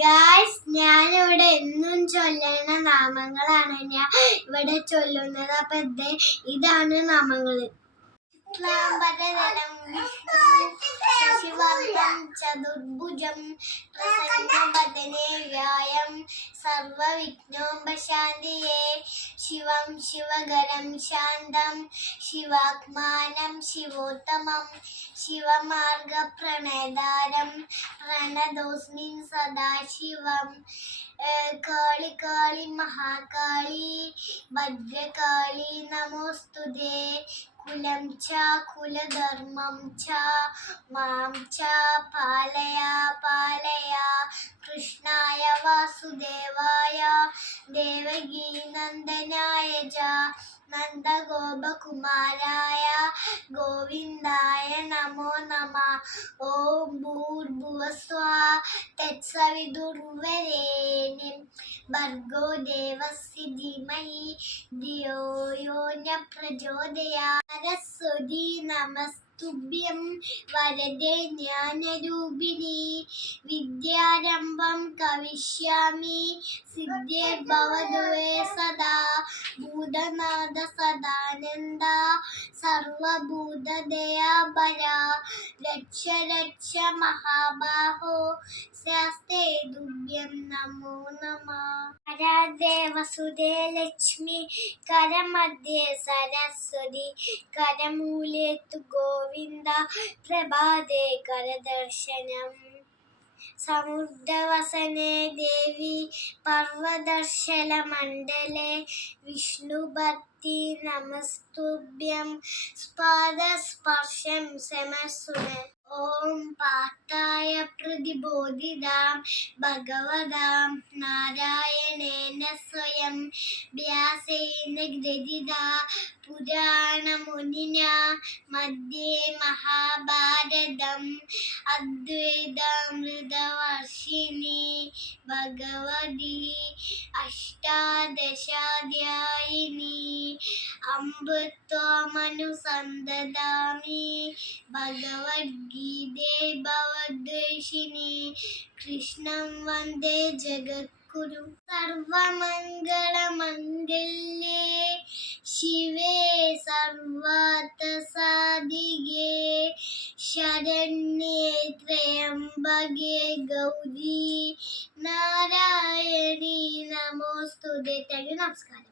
Guys ഞാനിവിടെ എന്നും ചൊല്ലുന്ന നാമങ്ങളാണ് ഞാൻ ഇവിടെ ചൊല്ലുന്നത്. അപ്പൊ ഇത് ഇതാണ് നാമങ്ങൾ. ശശിവർദ്ധം ചതുർഭുജം പ്രസന്നവദനെ വ്യായം സർവവിഘ്നോപശാന്തിയെ ശിവം ശിവകരം ശാന്തം ശിവാത്മാനം ശിവോത്തമം ശിവമാർഗപ്രണേതാരം പ്രണതോസ്മിൻ സദാശിവം. കാളി കാളി മഹാകാളി ഭദ്രകാളി നമോസ്തുതേ കുലം ച കുലധർമ്മം ച മാം ച പാലയ പാലയ കൃഷ്ണായ വാസുദേവായ ദേവകീ നന്ദനായ ച നന്ദഗോപകുമാരായ ഗോവിന്ദായ നമോ നമ ഓം ഭൂർഭുവസ്വ തത്സവിദുർവരേണ്യം ഭർഗോ ദേവസ്യ ധീമഹി ധിയോ യോ ന പ്രചോദയാത് സരസ്വതി നമസ്തുഭ്യം വരദേ ജ്ഞാനരൂപിണി വിദ്യാരംഭം കവിഷ്യാമി സിദ്ധിർഭവതുവേ സദാ ഭൂതനാഥ സർവഭൂതദയാപര രക്ഷ രക്ഷ മഹാബാഹോ ശാസ്തേ ദുഭ്യം നമോ നമ. കരാദേ വസുദേ ലക്ഷ്മി കരമധ്യേ സരസ്വതി കരമൂലേത്തു ഗോവിന്ദ പ്രഭാതേ കരദർശനം. സമുദ്രവസനെ ദേവി പർവദർശനമണ്ഡലെ വിഷ്ണുഭക്തി നമസ്തുഭ്യം സ്പാദസ്പർശം സമസുനെ. ഓം പാത്തായ പ്രതിബോധിതാം ഭഗവതാം നാരായണേന സ്വയം വ്യാസേന ഗ്രഥിത പുരാണമുനിന മധ്യേ മഹാഭാരതം. അദ്വൈതാമൃതവർഷിണി ഭഗവതി അഷ്ടാദശാധ്യായിനി. അമ്പത്വമനുസന്തതാമി ഭഗവത്ഗീതേ ഭവദ്വേഷിണി കൃഷ്ണം വന്ദേ ജഗദ്ഗുരു സർവമംഗളമംഗല്യേ ശിവേ സർവാർത്ഥസാധികേ ശരണ്യേ ത്രയംബകേ ഗൗരി നാരായണി നമോസ്തുതേ. Thank you. നമസ്കാരം.